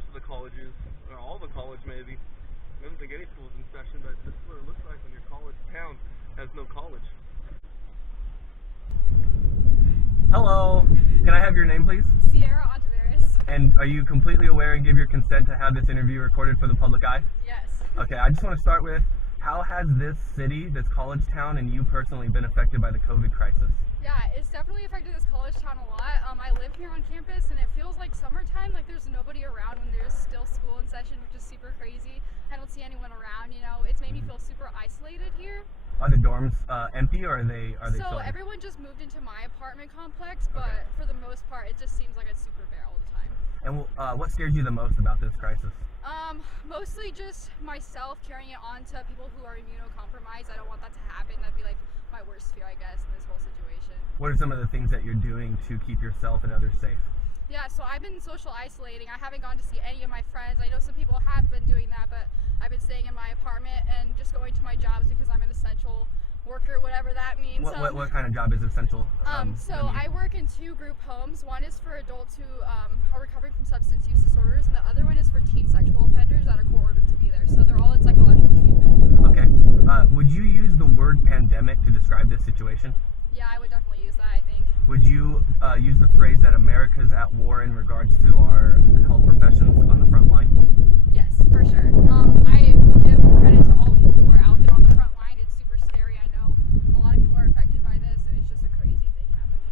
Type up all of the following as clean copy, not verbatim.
most of the colleges, or all the college maybe. I don't think any school's in session, but this is what it looks like when your college town has no college. Hello, can I have your name, please? Sierra Ontiveros. And are you completely aware and give your consent to have this interview recorded for the public eye? Yes. Okay, I just want to start with, how has this city, this college town, and you personally been affected by the COVID crisis? Yeah, it's definitely affected this college town a lot. I live here on campus and it feels like summertime, like there's nobody around when there's still school in session, which is super crazy. I don't see anyone around, you know. It's made me feel super isolated here. Are the dorms empty, or are they So still everyone just moved into my apartment complex, but for the most part it just seems like it's super bare all the time. And what scares you the most about this crisis? Mostly just myself carrying it on to people who are immunocompromised. I don't want that to happen. That'd be like my worst fear, I guess, in this whole situation. What are some of the things that you're doing to keep yourself and others safe? Yeah, so I've been social isolating. I haven't gone to see any of my friends. I know some people have been doing that, but I've been staying in my apartment and just going to my jobs because I'm an essential worker, whatever that means. What kind of job is essential? I work in 2 group homes. One is for adults who are recovering from substance use disorders, and the other one is for teen sexual offenders that are court-ordered to be there. So they're all in psychological treatment. Okay. Would you use the word pandemic to describe this situation? Yeah, I would definitely use that, I think. Would you use the phrase that America's at war in regards to our health professions on the front line? Yes, for sure. I give credit to all the people who are out there on the front line. It's super scary. I know a lot of people are affected by this, and it's just a crazy thing happening.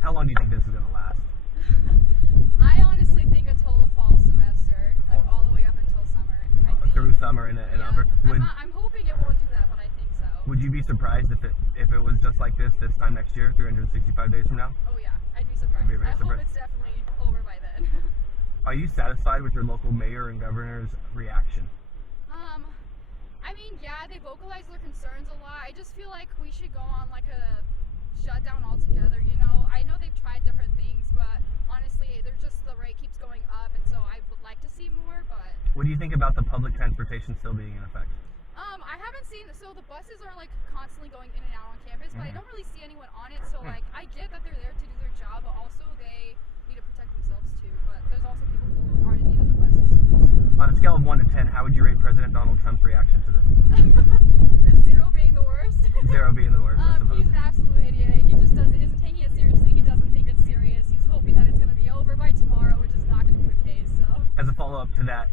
How long do you think this is going to last? I honestly think until the fall semester, like all the way up until summer. I think. Through summer and over. I'm hoping it won't do that, but I think so. Would you be surprised if it was just like this time next year, 365 days from now? Oh yeah, I'd be surprised. I hope it's definitely over by then. Are you satisfied with your local mayor and governor's reaction? I mean, yeah, they vocalize their concerns a lot. I just feel like we should go on like a shutdown altogether, you know? I know they've tried different things, but honestly, the rate keeps going up, and so I would like to see more, but... What do you think about the public transportation still being in effect? I haven't seen, so the buses are like constantly going in and out on campus, but I don't really see anyone on it, so like, I get that they're there to do their job, but also they need to protect themselves too, but there's also people who are in need of the bus systems. On a scale of 1 to 10, how would you rate President Donald Trump's reaction to this? 0 being the worst. 0 being the worst, I suppose. He's an absolute idiot. He just isn't taking it seriously. He doesn't think it's serious. He's hoping that it's going to be over by tomorrow, which is not going to be the case. So. As a follow-up to that,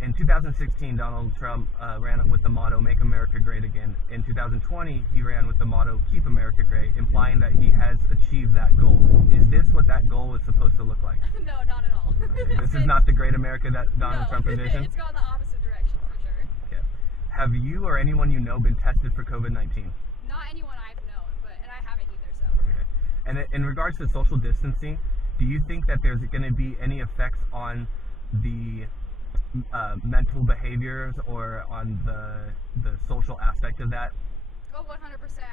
in 2016, Donald Trump ran with the motto, "Make America Great Again." In 2020, he ran with the motto, "Keep America Great," implying that he has achieved that goal. Is this what that goal was supposed to look like? No, not at all. This is not the great America that Donald Trump envisioned? It's gone the opposite direction for sure. Okay. Have you or anyone you know been tested for COVID-19? Not anyone I've known, and I haven't either, so. Okay. And in regards to social distancing, do you think that there's going to be any effects on the mental behaviors or on the social aspect of that? Oh, 100%.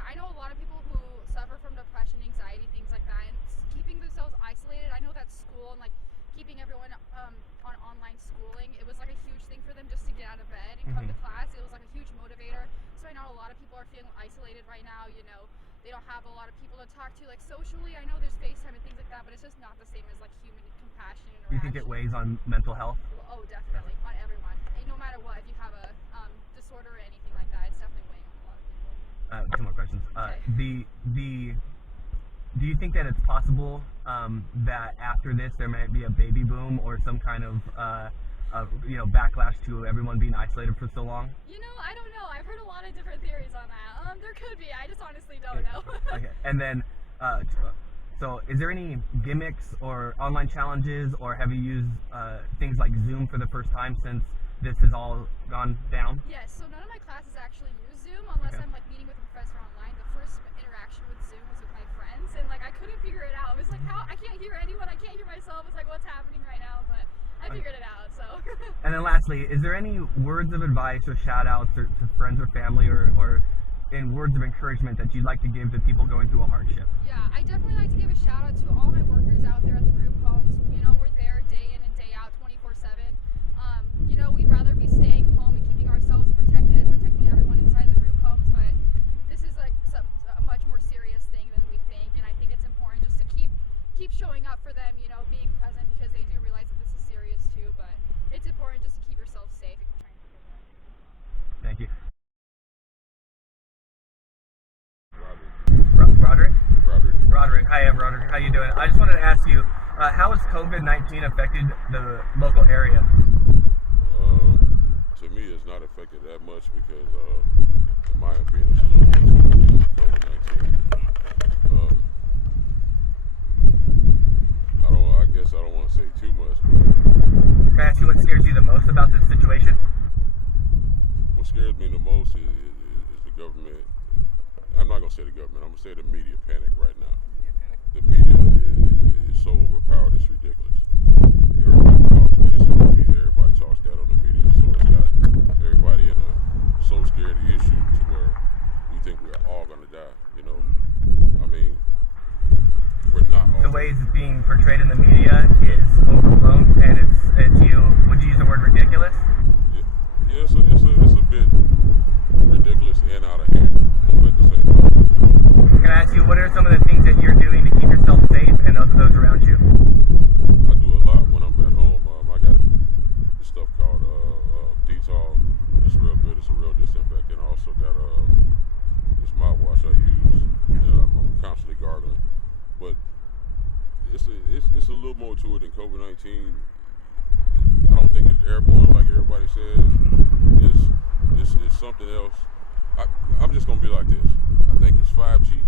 I know a lot of people who suffer from depression, anxiety, things like that, and keeping themselves isolated. I know that school and like keeping everyone on online schooling, it was like a huge thing for them just to get out of bed and come to class. It was like a huge motivator. So I know a lot of people are feeling isolated right now. You know, they don't have a lot of people to talk to like socially. I know there's FaceTime and things like that, but it's just not the same as like human compassion and Do you think it weighs on mental health? Oh, definitely, on everyone. And no matter what, if you have a disorder or anything like that, it's definitely weighing on a lot of people. 2 more questions. Okay. Do you think that it's possible that after this there might be a baby boom or some kind of backlash to everyone being isolated for so long? You know, I don't know. I've heard a lot of different theories on that. There could be. I just honestly don't know. Okay. And then, so is there any gimmicks or online challenges, or have you used things like Zoom for the first time since this has all gone down? Yes. So none of my classes actually use Zoom unless I'm like meeting with a professor online. The first interaction with Zoom was with my friends, and like I couldn't figure it out. It was like, how I can't hear anyone. I can't hear myself. It's like, what's happening right now? But I figured it out. So. And then lastly, is there any words of advice or shout outs to friends or family or in words of encouragement that you'd like to give to people going through a hardship? Yeah, I definitely like to give a shout out to all my workers out there at the group homes. You know, we're there day in and day out, 24/7. You know, we'd rather be staying home and keeping ourselves protected and protecting everyone inside the group homes, but this is like a much more serious thing than we think, and I think it's important just to keep showing up for them, you know, being present, because they do realize that this is serious too. But How you doing? I just wanted to ask you, how has COVID-19 affected the local area? To me, it's not affected that much because, in my opinion, it's a little more to it than COVID-19. I guess I don't want to say too much, but Can I ask you what scares you the most about this situation? what scares me the most is the government. I'm not going to say the government. I'm going to say the media panic right now. The media is so overpowered, it's ridiculous. Everybody talks this on the media, everybody talks that on the media. So it's got everybody so scared of the issue to where we think we're all going to die, you know. I mean, we're not all. The way it's being portrayed in the media is overblown, and it's you. Would you use the word ridiculous? Yeah, it's a bit ridiculous and out of hand, both at the same time. Can I ask you, what are some of the things that you're doing to keep yourself safe and those around you? I do a lot when I'm at home. I got this stuff called Detol. It's real good. It's a real disinfectant. I also got this mouthwash I use, and I'm constantly gargling. But it's a little more to it than COVID-19. I don't think it's airborne like everybody says. It's something else. I'm just gonna be like this. I think it's 5G,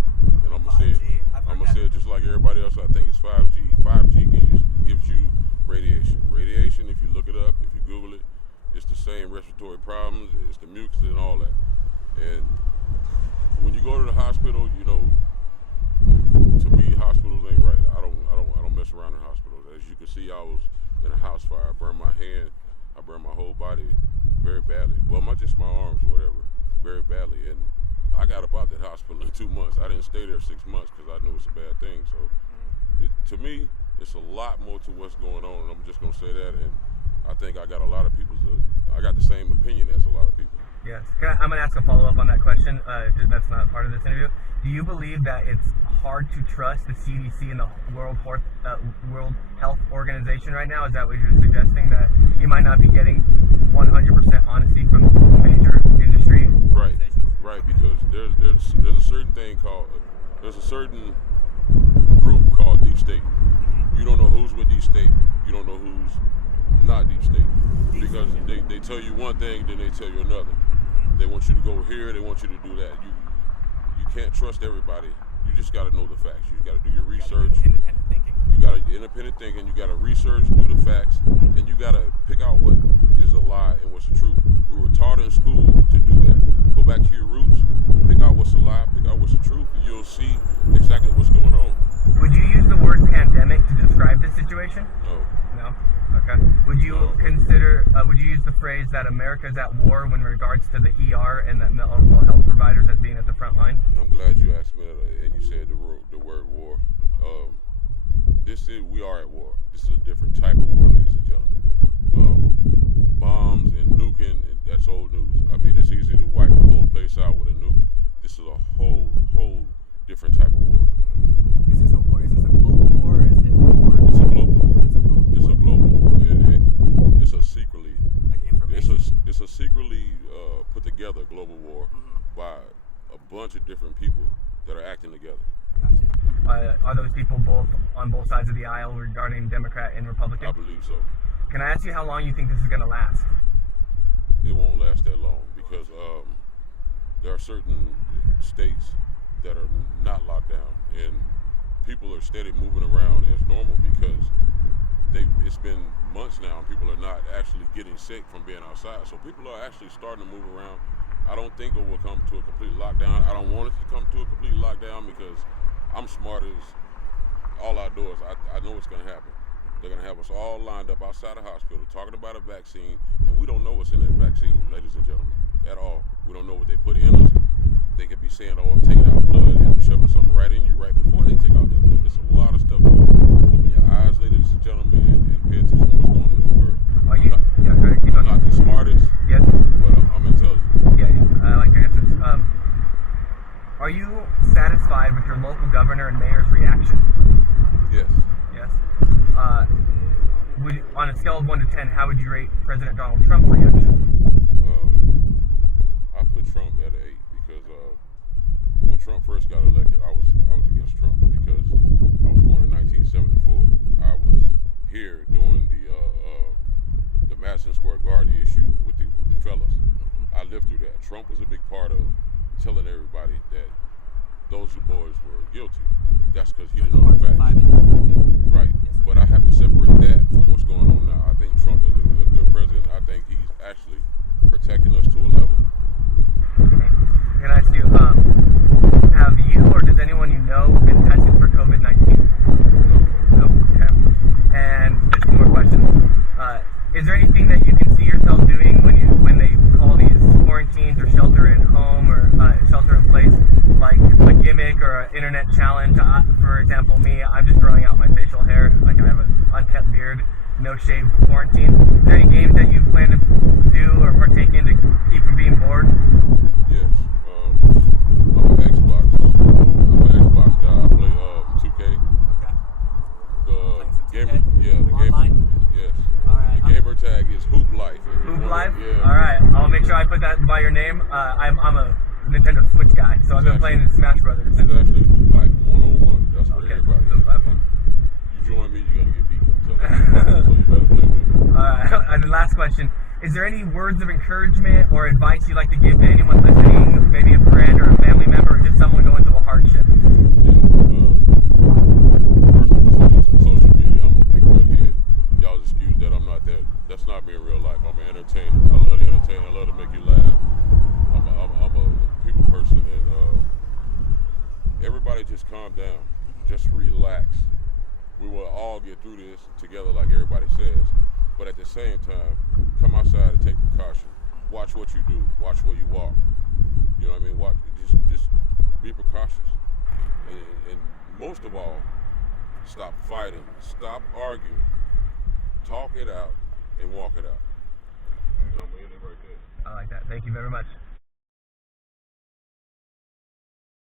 and I'm gonna say it. I'm gonna say it just like everybody else. I think it's 5G. 5G gives you radiation. Radiation, if you look it up, if you Google it, it's the same respiratory problems. It's the mucus and all that. And when you go to the hospital, you know, to me, hospitals ain't right. I don't mess around in hospitals. As you can see, I was in a house fire. I burned my hand. I burned my whole body very badly. Well, not just my arms or whatever, very badly. And I got up out that hospital in 2 months. I didn't stay there 6 months because I knew it's a bad thing. So to me, it's a lot more to what's going on. And I'm just going to say that. And I think I got a lot of I got the same opinion as a lot of people. Yes. I'm going to ask a follow-up on that question. That's not part of this interview. Do you believe that it's hard to trust the CDC and the World Health Organization right now? Is that what you're suggesting, that you might not be getting 100% honesty from major industry organizations? Right, because there's a certain thing there's a certain group called Deep State. You don't know who's with Deep State. You don't know who's not Deep State. Because they tell you one thing, then they tell you another. They want you to go here, they want you to do that. You can't trust everybody. You just got to know the facts. You got to do your research. Independent thinking. You got to independent thinking. You got to research, do the facts, and you got to pick out what is a lie and what's the truth. We were taught in school to do that. Go back to your roots, pick out what's a lie, pick out what's the truth, and you'll see exactly what's going on. Would you use the word pandemic to describe this situation? No. No? Okay. Would you would you use the phrase that America's at war when regards to the ER and the mental health providers as being at the front line? I'm glad you asked me that and you said the word war. We are at war. This is a different type of war, ladies and gentlemen. Bombs and nuking, that's old news. I mean, it's easy to wipe a whole place out with a nuke. This is a whole different type of war. Is this a war? Is this a global war? Or is it a war? It's a global war. It's a global war. It's a global war. It's a secretly. Like information. It's a secretly put together global war by a bunch of different people that are acting together. Gotcha. Are those people on both sides of the aisle regarding Democrat and Republican? I believe so. Can I ask you how long you think this is going to last? It won't last that long because there are certain states that are not locked down, and people are steady moving around as normal because it's been months now and people are not actually getting sick from being outside. So people are actually starting to move around. I don't think it will come to a complete lockdown. I don't want it to come to a complete lockdown because I'm smart as all outdoors. I know what's going to happen. They're going to have us all lined up outside the hospital talking about a vaccine, and we don't know what's in that vaccine, ladies and gentlemen, at all. We don't know what they put in us. They could be saying, oh, I'm taking out blood and shoving something right in you right before they take out that blood. There's a lot of stuff to open your eyes, ladies and gentlemen, and pay attention to what's going on in this world. I'm not the smartest, Yes. but I'm intelligent. Yeah, I like your answers. Are you satisfied with your local governor and mayor's reaction? Yes. Yes. On a scale of 1 to 10, how would you rate President Donald Trump's reaction? I put Trump at an 8 because when Trump first got elected, I was against Trump because I was born 1974. I was here during the Madison Square Garden issue with the fellas. I lived through that. Trump was a big part of telling everybody that those two boys were guilty. That's because he didn't know the facts. Right. Yes, sir. But I have to separate that from what's going on now. I think Trump is a good president. I think he's actually protecting us to a level. Can I ask you, have you or does anyone you know been tested for COVID-19? No. Okay. And just two more questions. Is there anything that you can see yourself doing when they call these quarantines or shelter in home or shelter in place, like a gimmick or an internet challenge? For example, me, I'm just growing out my facial hair. Like I have an unkept beard, no shave quarantine. Is there any games that you plan to do or partake in to keep from being bored? Yes. I'm an Xbox guy. I play 2K. Okay. The Playing some gamer, 2K? yeah, the Online? gamer, yes. All right. The gamer tag is Hoop Life. Hoop Life? Yeah. All right. I'll make sure I put that by your name. I'm a Nintendo Switch guy, so I've been playing in Smash Brothers. It's actually Hoop Life 101. That's for Okay. everybody. Hoop Life 1. You join me, you're gonna get beat. I'm telling you. So you better play with me. All right. And the last question: is there any words of encouragement or advice you'd like to give to anyone listening, maybe a friend or a family member, or just someone going through a hardship? First, I'm gonna say this on social media. I'm a big butthead. Y'all excuse that I'm not that. That's not me in real life. I'm an entertainer. I love to entertain. I love to make you laugh. I'm a people person, and everybody just calm down. Just relax. We will all get through this together, like everybody says. But at the same time, come outside and take precaution. Watch what you do. Watch where you walk. You know what I mean? Watch. Just be precautious. And most of all, stop fighting. Stop arguing. Talk it out and walk it out. And I'm gonna end it right there. I like that. Thank you very much.